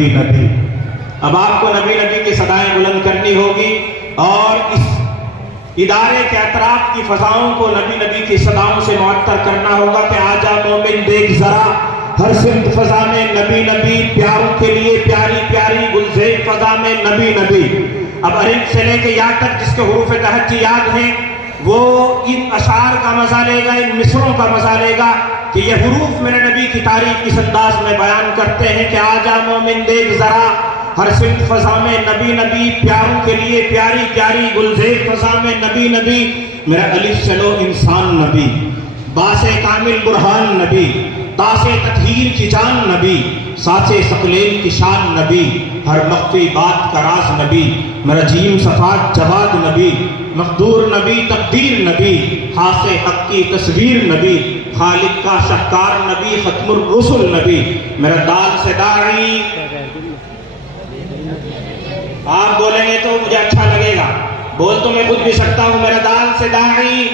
नबी नबी। अब आपको नबी नबी की सदाएं बुलंद करनी होगी और इस इदारे के अतराफ की फजाओं को नबी नबी की सदाओं से मुअत्तर करना होगा कि आजा मोमिन देख जरा, हर सिमत फजा में नबी नबी, प्यारों के लिए प्यारी प्यारी गुलज़ेर फजा में नबी नबी। अब अरिफ से लेके या तक जिसके हुरूफ तहज्जी याद हैं वो इन अशार का मजा लेगा, इन मिसरों का मजा लेगा कि ये हुरूफ मेरे नबी की तारीफ किस अंदाज में बयान करते हैं कि आजा मोमिन देख जरा, हर सिमत फजा में नबी नबी, प्यारों के लिए प्यारी प्यारी गुलज़ेर फजा में नबी नबी। मेरा अलिफ चलो इंसान नबी, बासे कामिल बुरहान नबी, तासे तत्हीर की जान नबी, सासे सकलेन की शान नबी, हर मख्फी बात का राज नबी। मेरा जीम सफात जवाद नबी, मखदूर नबी तकदीर नबी, हासे हक की तस्वीर नबी, खालिक का शक्कार नबी, खत्मुर रुसुल नबी। मेरा दाल से दाई, आप बोलेंगे तो मुझे अच्छा लगेगा, बोल तो मैं खुद भी सकता हूँ। मेरा दाल से दाई,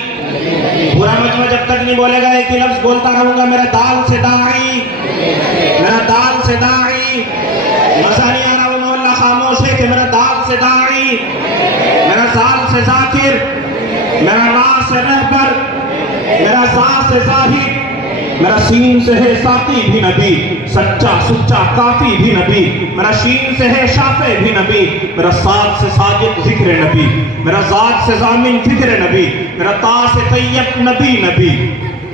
पूरा मजमा जब तक नहीं बोलेगा एक ही लफ्ज बोलता रहूंगा, मेरा दाल से दाई, मेरा दाल से दाई। मजा नहीं आ रहा वो मोहल्ला खामोश है कि मेरा दाल से दाई, मेरा साल से जाकिर, मेरा रा से रहबर, मेरा सा से जाहिर, मेरा सीन से है साकी भी नबी, सच्चा सुच्चा काफी भी नबी। मेरा शीन से है शाफे भी नबी, मेरा साद से साजिद जिक्र नबी, मेरा जात से जामिन फिक्र नबी, मेरा ता से तैयब नबी नबी,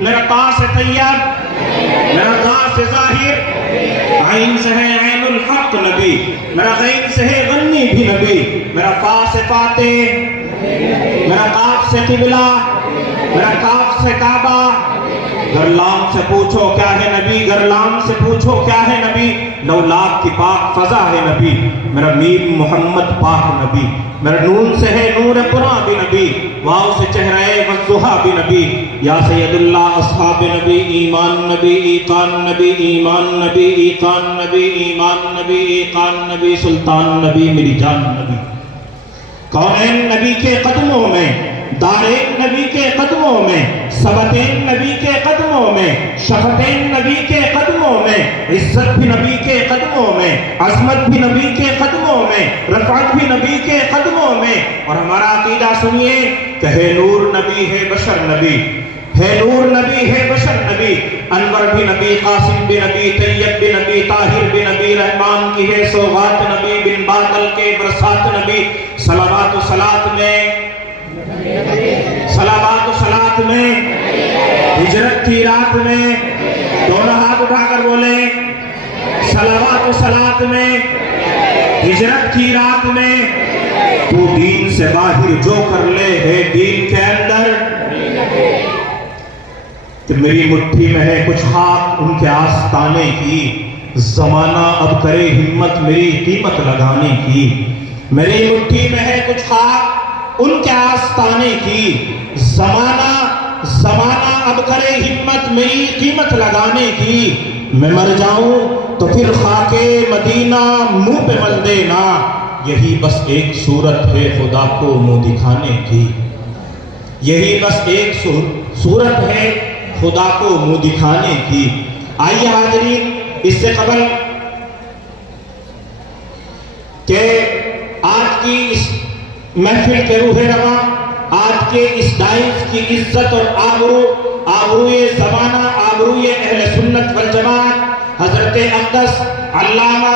मेरा ता से तैयब, मेरा ता से जाहिर, आइन से है ऐनुल हक नबी, मेरा गैन से है गन्नी भी नबी, मेरा फा से फाते, मेरा काफ से किबला, मेरा काफ से काबा। गरलाम से पूछो क्या है नबी, गरलाम से पूछो क्या है नबी, लौलाक की पाक फजा है नबी। मेरा मीम मोहम्मद पाक नबी, मेरा नून से है नूर कुरान भी नबी, वाव से चेहरे वज़ुहा भी नबी। या सैयदुल्लाह अस्हाब नबी, ईमान नबी, ईकान नबी, ईमान नबी, ईकान नबी, ईमान नबी, ईकान नबी, सुल्तान नबी, मेरी जान नबी। कौनैन नबी के कदमों में, दारेन नबी के कदमों में, सबतेन नबी के कदमों में, शफतेन नबी के कदमों में, इज्जत भी नबी के कदमों में, अजमत भी नबी के कदमों में, रफ़अत भी नबी के कदमों में। और हमारा अकीदा सुनिए कि है नूर नबी है बशर नबी, है नूर नबी है बशर नबी, अनवर भी नबी, कासिम भी नबी, तैयब भी नबी, ताहिर भी नबी, रहमान की है सौगात नबी, बिन बादल के बरसात नबी। सलावात सलात में, सलावात सलात में, हिजरत की रात में, दोनों हाथ उठाकर बोले सलावात सलात में, हिजरत की रात में। तू दीन से बाहर जो कर ले है दीन के अंदर, तो मेरी मुट्ठी में है कुछ हाथ उनके आस्ताने की, जमाना अब करे हिम्मत मेरी कीमत लगाने की। मेरी मुट्ठी में है कुछ हाथ उनके आस्ताने की, जमाना अब करे हिम्मत मेरी कीमत लगाने की। मैं मर जाऊं तो फिर खाके मदीना मुंह पे मल देना, यही बस एक सूरत है खुदा को मुंह दिखाने की, यही बस एक सूरत है खुदा को मुंह दिखाने की। आइए हाज़रीन, इससे कबल के आज की इस महफिल के रूहे रवा, आज के इस दाइस की इज्जत और आबरूए ज़माना, आबरूए अहले सुन्नत वल जमात, हज़रत अक़दस अल्लामा